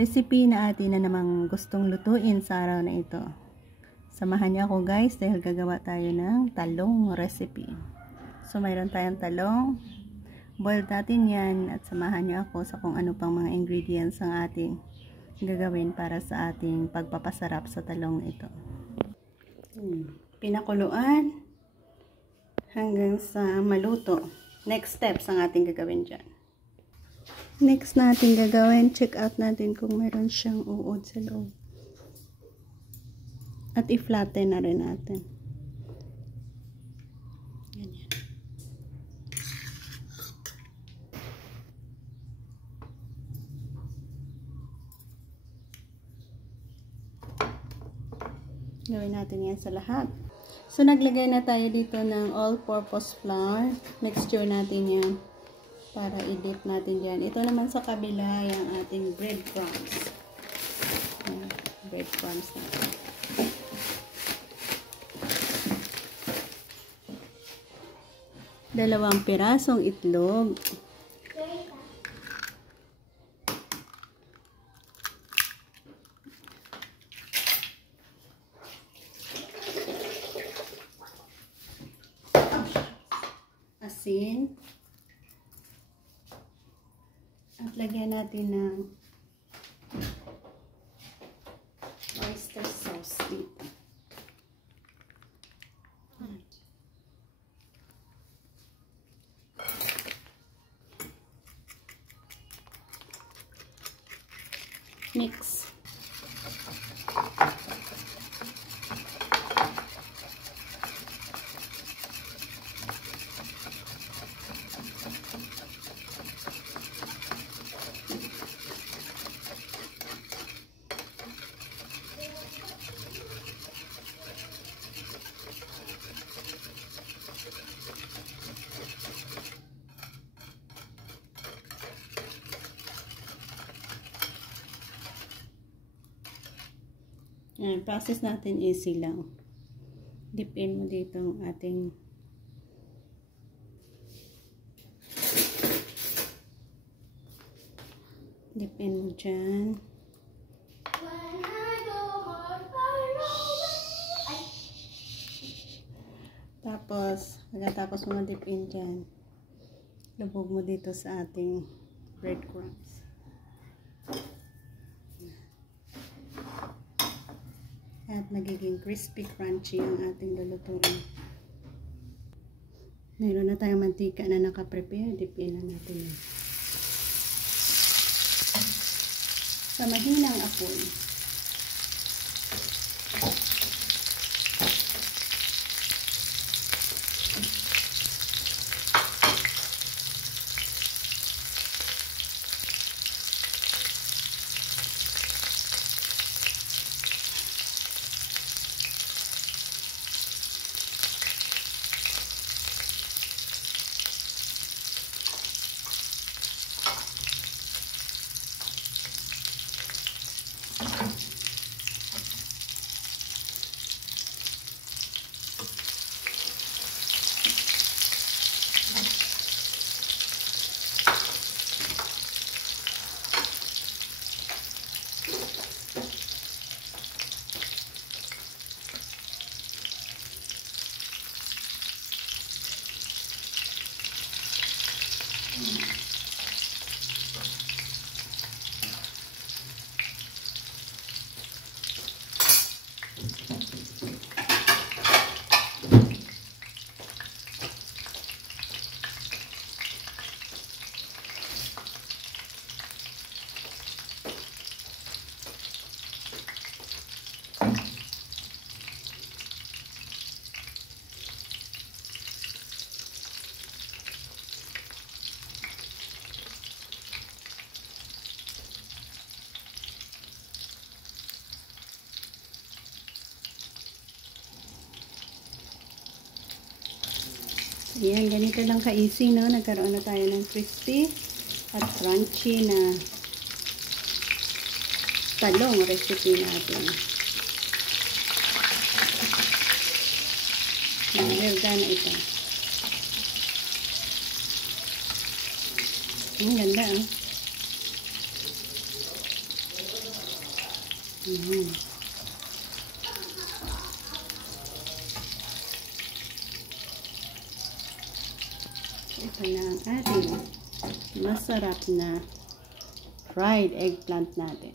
recipe na atin na namang gustong lutuin sa araw na ito. Samahan niyo ako guys dahil gagawa tayo ng talong recipe. So mayroon tayong talong, boil natin yan at samahan niyo ako sa kung ano pang mga ingredients ang ating gagawin para sa ating pagpapasarap sa talong ito. Pinakuluan hanggang sa maluto. Next steps ang ating gagawin dyan. Next natin gagawin, check out natin kung mayroon siyang uod sa loob. At i-flatten na rin natin. Ganyan. Gawin natin yan sa lahat. So, naglagay na tayo dito ng all-purpose flour. Mixture natin yan para i-dip natin dyan. Ito naman sa kabila yung ating breadcrumbs. Breadcrumbs natin. Dalawang pirasong itlog. Asin. At lagyan natin ng oyster sauce dito. Mix. Ayan, process natin easy lang. Dip in mo dito ang ating dip in mo dyan. Tapos, pagkatapos mo dip in dyan, lubog mo dito sa ating breadcrumbs. At nagiging crispy crunchy ang ating lulutuin. Mayroon na tayong mantika na nakaprepare. Dipin na natin yun. Sa mahinang apoy. Ayan, ganito lang ka-easy, no? Nagkaroon na tayo ng crispy at crunchy na talong recipe natin. Well done ito. Ang ganda, oh. Mm. Ito na ang ating masarap na fried eggplant natin.